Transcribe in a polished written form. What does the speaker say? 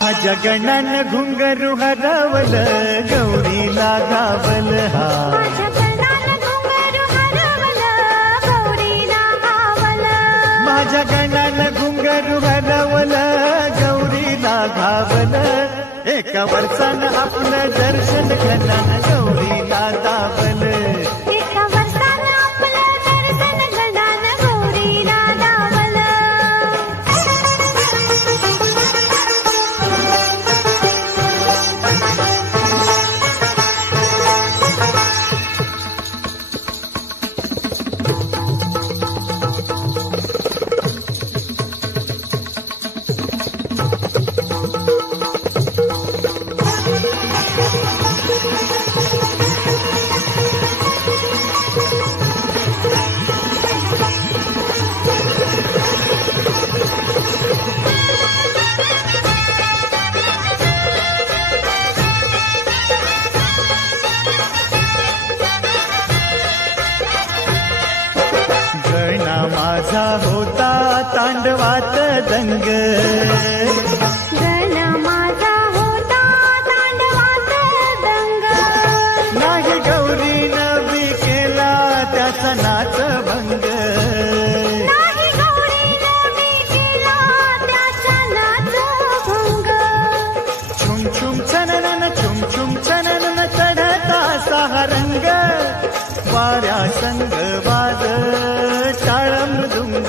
माझ्या गणानं घुंगरू हरवल गौरीला गावल हा माझ्या गणानं घुंगरू हरवल गौरीला घावल एका वर्षानं आपलं दर्शन गणानं गौरीला दावल माझा होता तांडवात दंग